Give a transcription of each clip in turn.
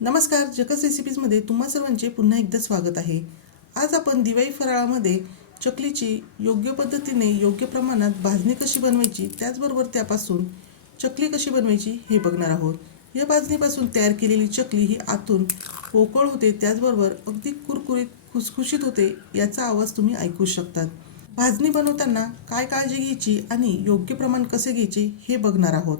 नमस्कार, जकस रेसिपीजमध्ये तुम्हा सर्वांचे पुन्हा एकदा स्वागत आहे। आज आपण दिवाळी फराळामध्ये चकलीची योग्य पद्धतीने योग्य प्रमाणात भाजणी कशी बनवायची, त्याचबरोबर त्यापासून चकली कशी बनवायची हे बघणार आहोत। या भाजणीपासून तयार केलेली चकली ही आतून पोकळ होते, त्याचबरोबर अगदी कुरकुरीत खुसखुशीत होते, याचा आवाज तुम्ही ऐकू शकतात। भाजणी बनवताना काय काळजी घ्यायची आणि योग्य प्रमाण कसे घ्यायचे हे बघणार आहोत।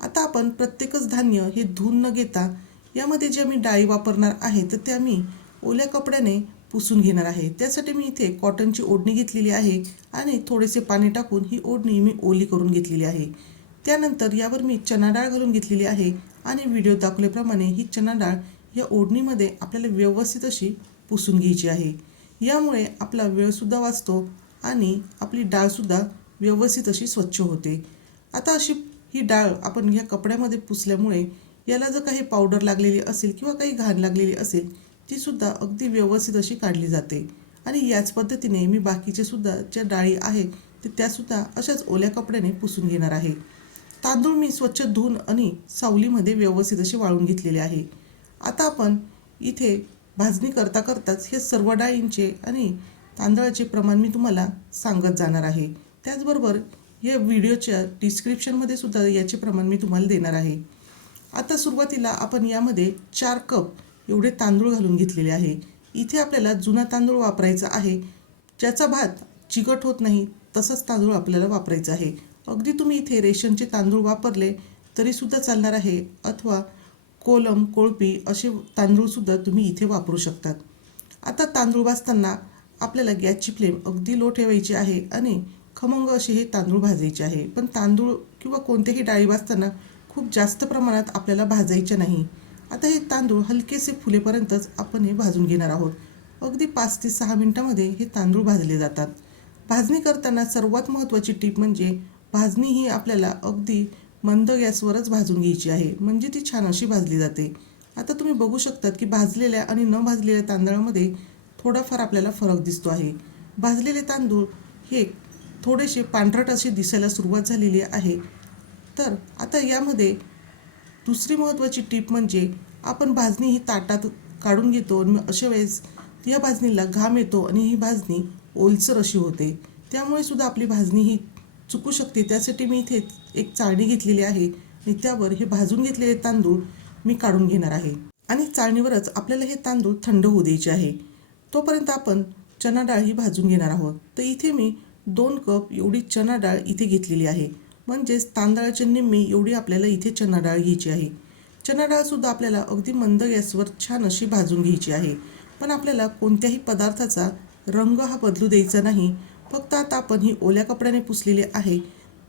आता आपण प्रत्येकच धान्य हे धुवून न घेता यामध्ये जे मी डाळी वापरणार आहे तर त्या मी ओल्या कपड्याने पुसून घेणार आहे। त्यासाठी मी इथे कॉटनची ओढणी घेतलेली आहे आणि थोडेसे पाणी टाकून ही ओढणी मी ओली करून घेतलेली आहे। त्यानंतर यावर मी चणा डाळ घालून घेतलेली आहे आणि व्हिडिओ दाखवल्याप्रमाणे ही चणा डाळ या ओढणीमध्ये आपल्याला व्यवस्थित अशी पुसून घ्यायची आहे। यामुळे आपला वेळसुद्धा वाचतो आणि आपली डाळसुद्धा व्यवस्थित अशी स्वच्छ होते। आता अशी ही डाळ आपण या कपड्यामध्ये पुसल्यामुळे याला जर काही पावडर लागलेली असेल किंवा काही घाण लागलेली असेल ती सुद्धा अगदी व्यवस्थित अशी काढली जाते। आणि याच पद्धतीने मी बाकीचे सुद्धा ज्या डाळी आहेत ते त्यासुद्धा अशाच ओल्या कपड्याने पुसून घेणार आहे। तांदूळ मी स्वच्छ धुवून आणि सावलीमध्ये व्यवस्थित असे वाळून घेतलेले आहे। आता आपण इथे भाजणी करता करताच हे सर्व डाळींचे आणि तांदळाचे प्रमाण मी तुम्हाला सांगत जाणार आहे। त्याचबरोबर या व्हिडिओच्या डिस्क्रिप्शनमध्ये सुद्धा याचे प्रमाण मी तुम्हाला देणार आहे। आता सुरुवातीला आपण यामध्ये 4 कप एवढे तांदूळ घालून घेतलेले आहे। इथे आपल्याला जुना तांदूळ वापरायचा आहे, ज्याचा भात चिकट होत नाही तसाच तांदूळ आपल्याला वापरायचा आहे। अगदी तुम्ही इथे रेशनचे तांदूळ वापरले तरीसुद्धा चालणार आहे, अथवा कोलम कोळपी असे तांदूळसुद्धा तुम्ही इथे वापरू शकतात। आता तांदूळ भाजताना आपल्याला गॅसची फ्लेम अगदी लो ठेवायची आहे आणि खमंग असे हे तांदूळ भाजायचे आहे। पण तांदूळ किंवा कोणत्याही डाळी भाजताना खूप जास्त प्रमाणात आपल्याला भाजायचे नाही। आता हे तांदूळ हलकेसे फुलेपर्यंतच आपण हे भाजून घेणार आहोत। अगदी 5 ते 6 मिनिटांमध्ये हे तांदूळ भाजले जातात। भाजणी करताना सर्वात महत्त्वाची टिप म्हणजे भाजणी ही आपल्याला अगदी मंद गॅसवरच भाजून घ्यायची आहे, म्हणजे ती छान अशी भाजली जाते। आता तुम्ही बघू शकतात की भाजलेल्या आणि न भाजलेल्या तांदळामध्ये थोडाफार आपल्याला फरक दिसतो आहे। भाजलेले तांदूळ हे थोडेसे पांढरट असे दिसायला सुरुवात झालेली आहे। तर आता यामध्ये दुसरी महत्त्वाची टीप म्हणजे आपण भाजणी ही ताटात काढून घेतो आणि अशा वेळेस या भाजणीला घाम येतो आणि ही भाजणी ओलसर अशी होते, त्यामुळे सुद्धा आपली भाजणी ही चुकू शकते। त्यासाठी मी इथे एक चाळणी घेतलेली आहे आणि त्यावर हे भाजून घेतलेले तांदूळ मी काढून घेणार आहे आणि चाळणीवरच आपल्याला हे तांदूळ थंड होऊ द्यायचे आहे। तोपर्यंत आपण चणा डाळ ही भाजून घेणार आहोत। तर इथे मी 2 कप एवढी चणा डाळ इथे घेतलेली आहे, म्हणजेच तांदळाच्या निम्मी एवढी आपल्याला इथे चणा डाळ घ्यायची आहे। चणा डाळसुद्धा आपल्याला अगदी मंद गॅसवर छान अशी भाजून घ्यायची आहे। पण आपल्याला कोणत्याही पदार्थाचा रंग हा बदलू द्यायचा नाही। फक्त आता आपण ही ओल्या कपड्याने पुसलेली आहे,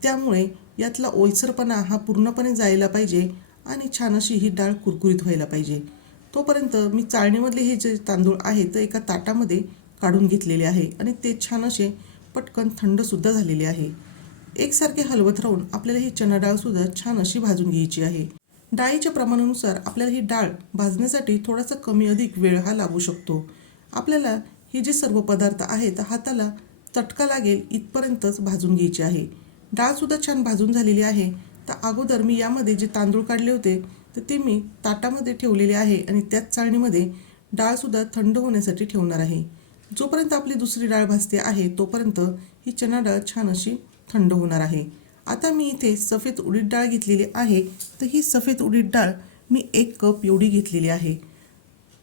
त्यामुळे यातला ओलसरपणा हा पूर्णपणे जायला पाहिजे आणि छान अशी ही डाळ कुरकुरीत व्हायला पाहिजे। तोपर्यंत मी चाळणीमधले हे जे तांदूळ आहे ते एका ताटामध्ये काढून घेतलेले आहे आणि ते छान असे पटकन थंडसुद्धा झालेले आहे। एकसारखे हलवत राहून आपल्याला ही चणा डाळसुद्धा छान अशी भाजून घ्यायची आहे। डाळीच्या प्रमाणानुसार आपल्याला ही डाळ भाजण्यासाठी थोडासा कमी अधिक वेळ हा लागू शकतो। आपल्याला हे जे सर्व पदार्थ आहेत हाताला चटका लागेल इथपर्यंतच भाजून घ्यायचे आहे। डाळसुद्धा छान भाजून झालेली आहे। तर अगोदर मी यामध्ये जे तांदूळ काढले होते तर ते मी ताटामध्ये ठेवलेले आहे आणि त्याच चाळणीमध्ये डाळसुद्धा थंड होण्यासाठी ठेवणार आहे। जोपर्यंत आपली दुसरी डाळ भाजते आहे तोपर्यंत ही चणा डाळ छान अशी थंड होणार आहे। आता मी इथे सफेद उडीद डाळ घेतलेली आहे। तर ही सफेद उडीद डाळ मी 1 कप एवढी घेतलेली आहे।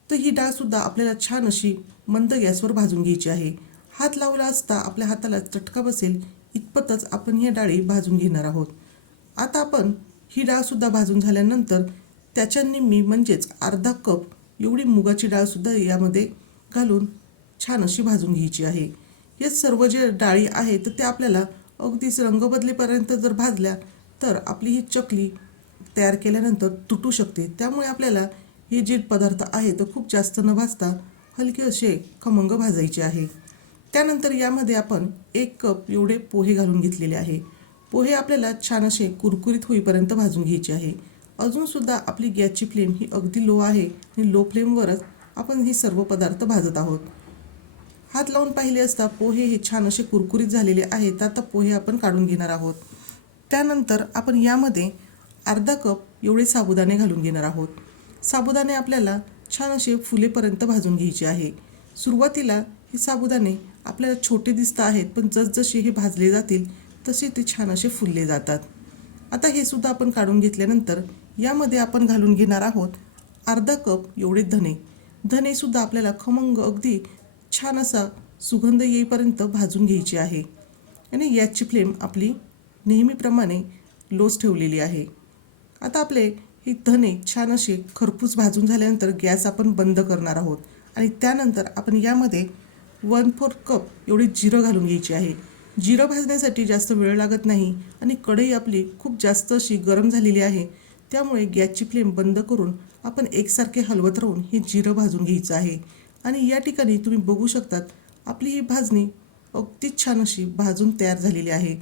तर ही डाळसुद्धा आपल्याला छान अशी मंद गॅसवर भाजून घ्यायची आहे। हात लावला असता आपल्या हाताला चटका बसेल इतपतच आपण ही डाळी भाजून घेणार आहोत। आता आपण ही डाळसुद्धा भाजून झाल्यानंतर त्याच्या निम्मी म्हणजेच अर्धा कप एवढी मुगाची डाळसुद्धा यामध्ये घालून छान अशी भाजून घ्यायची आहे। या सर्व जे डाळी आहेत तर त्या आपल्याला अगदीच रंग बदलेपर्यंत जर भाजल्या तर आपली ही चकली तयार केल्यानंतर तुटू शकते। त्यामुळे आपल्याला हे जे पदार्थ आहेत तर खूप जास्त न भाजता हलके असे खमंग भाजायचे आहे। त्यानंतर यामध्ये आपण 1 कप एवढे पोहे घालून घेतलेले आहे। पोहे आपल्याला छान असे कुरकुरीत होईपर्यंत भाजून घ्यायचे आहे। अजूनसुद्धा आपली गॅसची फ्लेम ही अगदी लो आहे आणि लो फ्लेमवरच आपण हे सर्व पदार्थ भाजत आहोत। हात लावून पाहिले असता पोहे हे छान असे कुरकुरीत झालेले आहेत। आता पोहे आपण काढून घेणार आहोत। त्यानंतर आपण यामध्ये अर्धा कप एवढे साबुदाणे घालून घेणार आहोत। साबुदाणे आपल्याला छान असे फुलेपर्यंत भाजून घ्यायचे आहे. सुरुवातीला हे साबुदाणे आपल्याला छोटे दिसत आहेत, पण जसजसे हे भाजले जातील तसे ते छान असे फुलले जातात. आता हे सुद्धा आपण काढून घेतल्यानंतर यामध्ये आपण घालून घेणार आहोत अर्धा कप एवढे धणे. धणेसुद्धा आपल्याला खमंग अगदी छान असा सुगंध येईपर्यंत भाजून घ्यायची आहे. आणि याची फ्लेम आपली नेहमीप्रमाणे लोच ठेवलेली आहे. आता आपले हे धणे छान असे खरपूस भाजून झाल्यानंतर गॅस आपण बंद करणार आहोत. आणि त्यानंतर आपण यामध्ये 1/4 कप एवढे जिरं घालून घ्यायचे आहे. जिरं भाजण्यासाठी जास्त वेळ लागत नाही आणि कढई आपली खूप जास्त अशी गरम झालेली आहे, त्यामुळे गॅसची फ्लेम बंद करून आपण एकसारखे हलवत राहून हे जिरं भाजून घ्यायचं आहे. आणि या ठिकाणी तुम्ही बघू शकतात आपली ही भाजणी अगदीच छान अशी भाजून तयार झालेली आहे.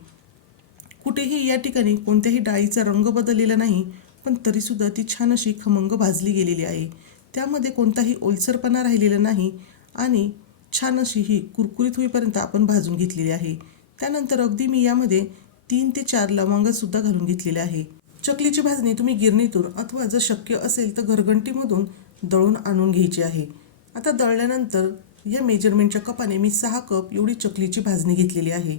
कुठेही या ठिकाणी कोणत्याही डाळीचा रंग बदललेला नाही, पण तरीसुद्धा ती छान अशी खमंग भाजली गेलेली आहे. त्यामध्ये कोणताही ओलसरपणा राहिलेला नाही आणि छान अशी ही कुरकुरीत होईपर्यंत आपण भाजून घेतलेली आहे. त्यानंतर अगदी मी यामध्ये 3 ते 4 लवंगसुद्धा घालून घेतलेले आहे. चकलीची भाजणी तुम्ही गिरणीतून अथवा जर शक्य असेल तर घरघंटीमधून दळून आणून घ्यायची आहे. आता दळल्यानंतर या मेजरमेंटच्या कपाने मी 6 कप एवढी चकलीची भाजणी घेतलेली आहे.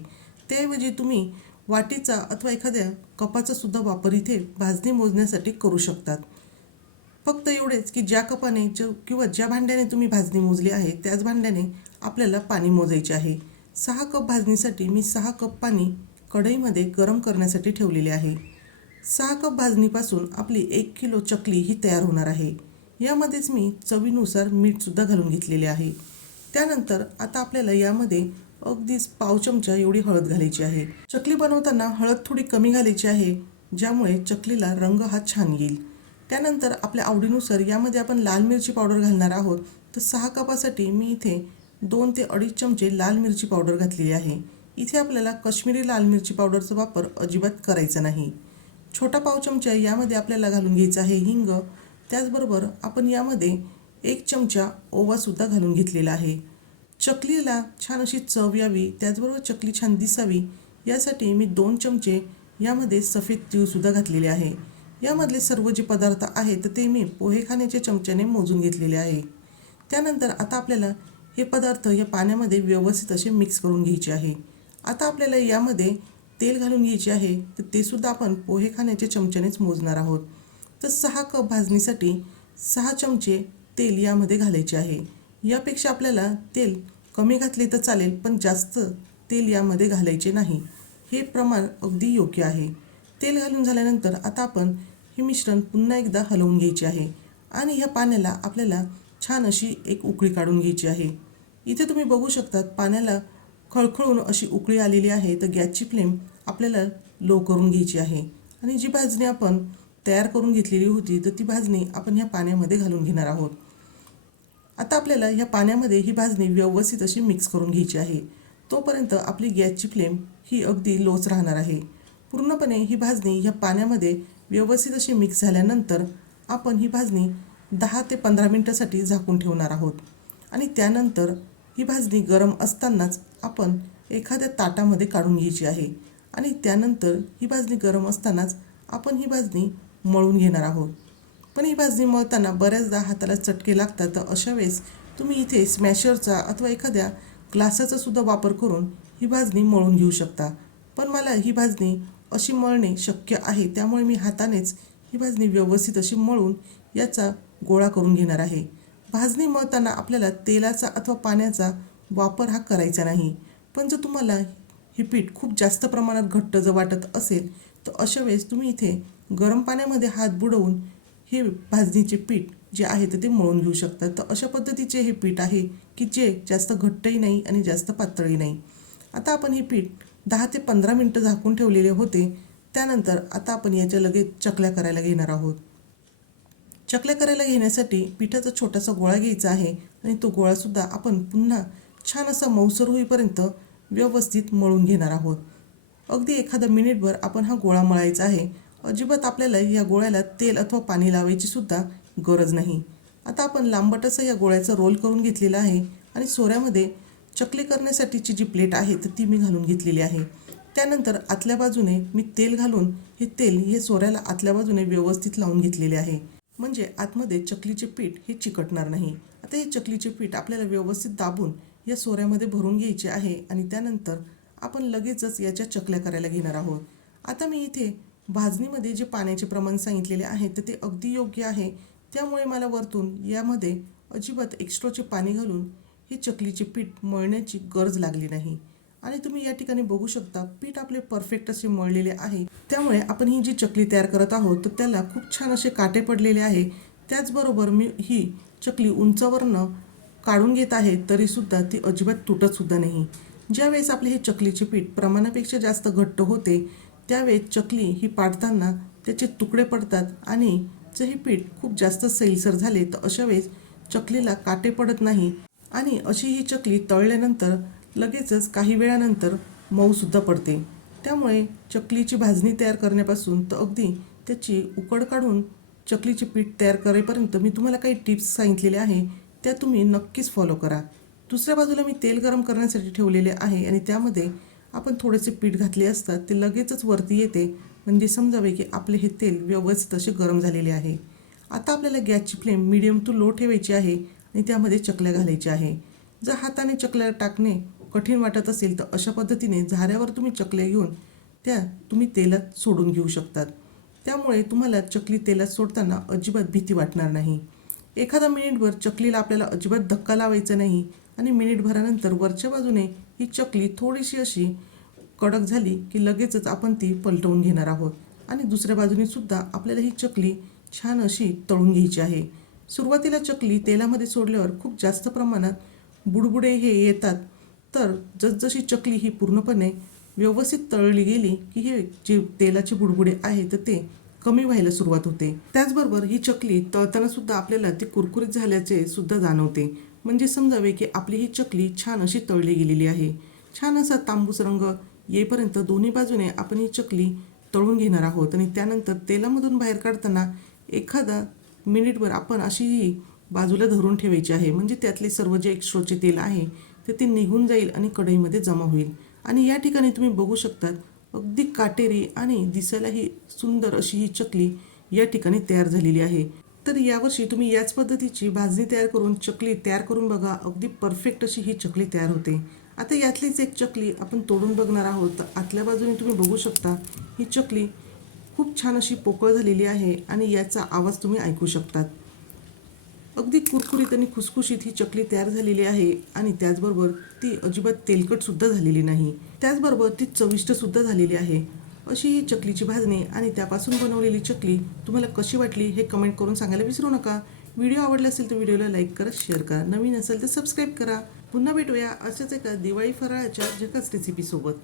त्याऐवजी तुम्ही वाटीचा अथवा एखाद्या कपाचा सुद्धा वापर इथे भाजणी मोजण्यासाठी करू शकतात. फक्त एवढेच की ज्या कपाने किंवा ज्या भांड्याने तुम्ही भाजणी मोजली आहे त्याच भांड्याने आपल्याला पाणी मोजायचे आहे. 6 कप भाजणीसाठी मी 6 कप पाणी कढईमध्ये गरम करण्यासाठी ठेवलेले आहे. 6 कप भाजणीपासून आपली 1 किलो चकली ही तयार होणार आहे. यामध्येच मी चवीनुसार मीठसुद्धा घालून घेतलेले आहे. त्यानंतर आता आपल्याला यामध्ये अगदीच पाव चमचा एवढी हळद घालायची आहे. चकली बनवताना हळद थोडी कमी घालायची आहे, ज्यामुळे चकलीला रंग हा छान येईल. त्यानंतर आपल्या आवडीनुसार यामध्ये आपण लाल मिरची पावडर घालणार आहोत. तर 6 कपासाठी मी इथे 2 ते 2.5 चमचे लाल मिरची पावडर घातलेली आहे. इथे आपल्याला काश्मीरी लाल मिरची पावडरचा वापर अजिबात करायचा नाही. छोटा पाव चमचा यामध्ये आपल्याला घालून घ्यायचा आहे हिंग. त्याचबरोबर आपण यामध्ये 1 चमचा ओवासुद्धा घालून घेतलेला आहे. चकलीला छान अशी चव यावी, त्याचबरोबर चकली छान दिसावी यासाठी मी 2 चमचे यामध्ये सफेद तीळसुद्धा घातलेले आहे. यामधले सर्व जे पदार्थ आहेत ते मी पोहे खाण्याच्या चमच्याने मोजून घेतलेले आहे. त्यानंतर आता आपल्याला हे पदार्थ या पाण्यामध्ये व्यवस्थित असे मिक्स करून घ्यायचे आहे. आता आपल्याला यामध्ये तेल घालून घ्यायचे आहे, तर ते सुद्धा आपण पोहे खाण्याच्या चमच्यानेच मोजणार आहोत. तर 6 कप भाजणीसाठी 6 चमचे तेल यामध्ये घालायचे आहे. यापेक्षा आपल्याला तेल कमी घातले तर चालेल, पण जास्त तेल यामध्ये घालायचे नाही. हे प्रमाण अगदी योग्य आहे. तेल घालून झाल्यानंतर आता आपण हे मिश्रण पुन्हा एकदा हलवून घ्यायचे आहे आणि ह्या पाण्याला आपल्याला छान अशी एक उकळी काढून घ्यायची आहे. इथे तुम्ही बघू शकतात पाण्याला खळखळून अशी उकळी आलेली आहे. तर गॅसची फ्लेम आपल्याला लो करून घ्यायची आहे आणि जी भाजणी आपण तयार करून घेतलेली होती तर ती भाजणी आपण ह्या पाण्यामध्ये घालून घेणार आहोत. आता आपल्याला ह्या पाण्यामध्ये ही भाजणी व्यवस्थित अशी मिक्स करून घ्यायची आहे. तोपर्यंत आपली गॅसची फ्लेम ही अगदी लोच राहणार आहे. पूर्णपणे ही भाजणी ह्या पाण्यामध्ये व्यवस्थित अशी मिक्स झाल्यानंतर आपण ही भाजणी 10 ते 15 मिनटासाठी झाकून ठेवणार आहोत. आणि त्यानंतर ही भाजणी गरम असतानाच आपण एखाद्या ताटामध्ये काढून घ्यायची आहे. आणि त्यानंतर ही भाजणी गरम असतानाच आपण ही भाजणी मळून घेणार आहोत. पण ही भाजणी मळताना बऱ्याचदा हाताला चटके लागतात, तर अशा वेळेस तुम्ही इथे स्मॅशरचा अथवा एखाद्या ग्लासाचा सुद्धा वापर करून ही भाजणी मळून घेऊ शकता. पण मला ही भाजणी अशी मळणे शक्य आहे, त्यामुळे मी हातानेच ही भाजणी व्यवस्थित अशी मळून याचा गोळा करून घेणार आहे. भाजणी मळताना आपल्याला तेलाचा अथवा पाण्याचा वापर हा करायचा नाही. पण जर तुम्हाला हे पीठ खूप जास्त प्रमाणात घट्ट जर वाटत असेल तर अशा वेळेस तुम्ही इथे गरम पाण्यामध्ये हात बुडवून हे भाजणीचे पीठ जे आहे ते मळून घेऊ शकतात. तर अशा पद्धतीचे हे पीठ आहे की जे जास्त घट्टही नाही आणि जास्त पातळही नाही. आता आपण हे पीठ 10 ते 15 मिनटं झाकून ठेवलेले होते. त्यानंतर आता आपण याच्या लगेच चकल्या करायला घेणार आहोत. चकल्या करायला घेण्यासाठी पिठाचा छोटासा गोळा घ्यायचा आहे आणि तो गोळासुद्धा आपण पुन्हा छान असा मऊसर होईपर्यंत व्यवस्थित मळून घेणार आहोत. अगदी एखादा मिनिटभर आपण हा गोळा मळायचा आहे. अजिबात आपल्याला या गोळ्याला तेल अथवा पाणी लावायची सुद्धा गरज नाही. आता आपण लांबट असं या गोळ्याचा रोल करून घेतलेला आहे आणि सोऱ्यामध्ये चकली करण्यासाठीची जी प्लेट आहे तर ती मी घालून घेतलेली आहे. त्यानंतर आतल्या बाजूने मी तेल घालून हे तेल हे सोऱ्याला आतल्या बाजूने व्यवस्थित लावून घेतलेले आहे. म्हणजे आतमध्ये चकलीचे पीठ हे चिकटणार नाही. आता हे चकलीचे पीठ आपल्याला व्यवस्थित दाबून या सोऱ्यामध्ये भरून घ्यायचे आहे आणि त्यानंतर आपण लगेचच याच्या चकल्या करायला घेणार आहोत. आता मी इथे भाजणीमध्ये जे पाण्याचे प्रमाण सांगितलेले आहे तर ते अगदी योग्य आहे. त्यामुळे मला वरतून यामध्ये अजिबात एक्स्ट्राचे पाणी घालून हे चकलीचे पीठ मळण्याची गरज लागली नाही. आणि तुम्ही या ठिकाणी बघू शकता पीठ आपले परफेक्ट असे मळलेले आहे. त्यामुळे आपण ही जी चकली तयार करत आहोत तर त्याला खूप छान असे काटे पडलेले आहे. त्याचबरोबर मी ही चकली उंचावरनं काढून घेत आहे तरीसुद्धा ती अजिबात तुटतसुद्धा नाही. ज्यावेळेस आपले हे चकलीचे पीठ प्रमाणापेक्षा जास्त घट्ट होते त्यावेळेस चकली ही पाडताना त्याचे तुकडे पडतात आणि जर हे पीठ खूप जास्त सैलसर झाले तर अशा वेळेस चकलीला काटे पडत नाही आणि अशी ही चकली तळल्यानंतर लगेचच काही वेळानंतर मऊसुद्धा पडते. त्यामुळे चकलीची भाजणी तयार करण्यापासून तर अगदी त्याची उकड काढून चकलीचे पीठ तयार करेपर्यंत मी तुम्हाला काही टिप्स सांगितलेले आहे त्या तुम्ही नक्कीच फॉलो करा. दुसऱ्या बाजूला मी तेल गरम करण्यासाठी ठेवलेले आहे आणि त्यामध्ये आपण थोडेसे पीठ घातले असतात ते लगेचच वरती येते म्हणजे समजावे की आपले हे तेल व्यवस्थित असे गरम झालेले आहे. आता आपल्याला गॅसची फ्लेम मीडियम टू लो ठेवायची आहे आणि त्यामध्ये चकल्या घालायच्या आहे. जर हाताने चकल्या टाकणे कठीण वाटत असेल तर अशा पद्धतीने झाऱ्यावर तुम्ही चकल्या घेऊन त्या तुम्ही तेलात सोडून घेऊ शकतात. त्यामुळे तुम्हाला चकली तेलात सोडताना अजिबात भीती वाटणार नाही. एखादा मिनिटभर चकलीला आपल्याला अजिबात धक्का लावायचा नाही आणि मिनिटभरानंतर वरच्या बाजूने ही चकली थोडीशी अशी कडक झाली की लगेचच आपण ती पलटवून घेणार आहोत आणि दुसऱ्या बाजूने सुद्धा आपल्याला ही चकली छान अशी तळून घ्यायची आहे. सुरुवातीला चकली तेलामध्ये सोडल्यावर खूप जास्त प्रमाणात बुडबुडे हे येतात, तर जसजशी चकली ही पूर्णपणे व्यवस्थित तळली गेली की हे जे तेलाचे बुडबुडे आहे तर ते कमी व्हायला सुरुवात होते. त्याचबरोबर ही चकली तळताना सुद्धा आपल्याला ती कुरकुरीत झाल्याचे सुद्धा जाणवते. म्हणजे समजावे की आपली ही चकली छान अशी तळली गेलेली आहे. छान असा तांबूस रंग येईपर्यंत दोन्ही बाजूने आपण ही चकली तळून घेणार आहोत आणि त्यानंतर तेलामधून बाहेर काढताना एखादा मिनिटभर आपण अशी ही बाजूला धरून ठेवायची आहे. म्हणजे त्यातले सर्व जे एक्स्ट्राचे तेल आहे ते निघून जाईल आणि कढईमध्ये जमा होईल. आणि या ठिकाणी तुम्ही बघू शकता अगदी काटेरी आणि दिसायलाही सुंदर अशी ही चकली या ठिकाणी तयार झालेली आहे. तर यावर्षी तुम्ही याच पद्धतीची भाजणी तयार करून चकली तयार करून बघा. अगदी परफेक्ट अशी ही चकली तयार होते. आता यातलीच एक चकली आपण तोडून बघणार आहोत. तर आतल्या बाजूने तुम्ही बघू शकता ही चकली खूप छान अशी पोकळ झालेली आहे आणि याचा आवाज तुम्ही ऐकू शकतात. अगदी कुरकुरीत आणि खुसखुशीत ही चकली तयार झालेली आहे आणि त्याचबरोबर ती अजिबात तेलकटसुद्धा झालेली नाही. त्याचबरोबर ती चविष्टसुद्धा झालेली आहे. अशी ही चकलीची भाजणी आणि त्यापासून बनवलेली चकली तुम्हाला कशी वाटली हे कमेंट करून सांगायला विसरू नका. व्हिडिओ आवडला असेल तर व्हिडिओला लाईक करा, शेअर करा. नवीन असेल तर सबस्क्राईब करा. पुन्हा भेटूया अशाच एका दिवाळी फराळाच्या झकास रेसिपीसोबत.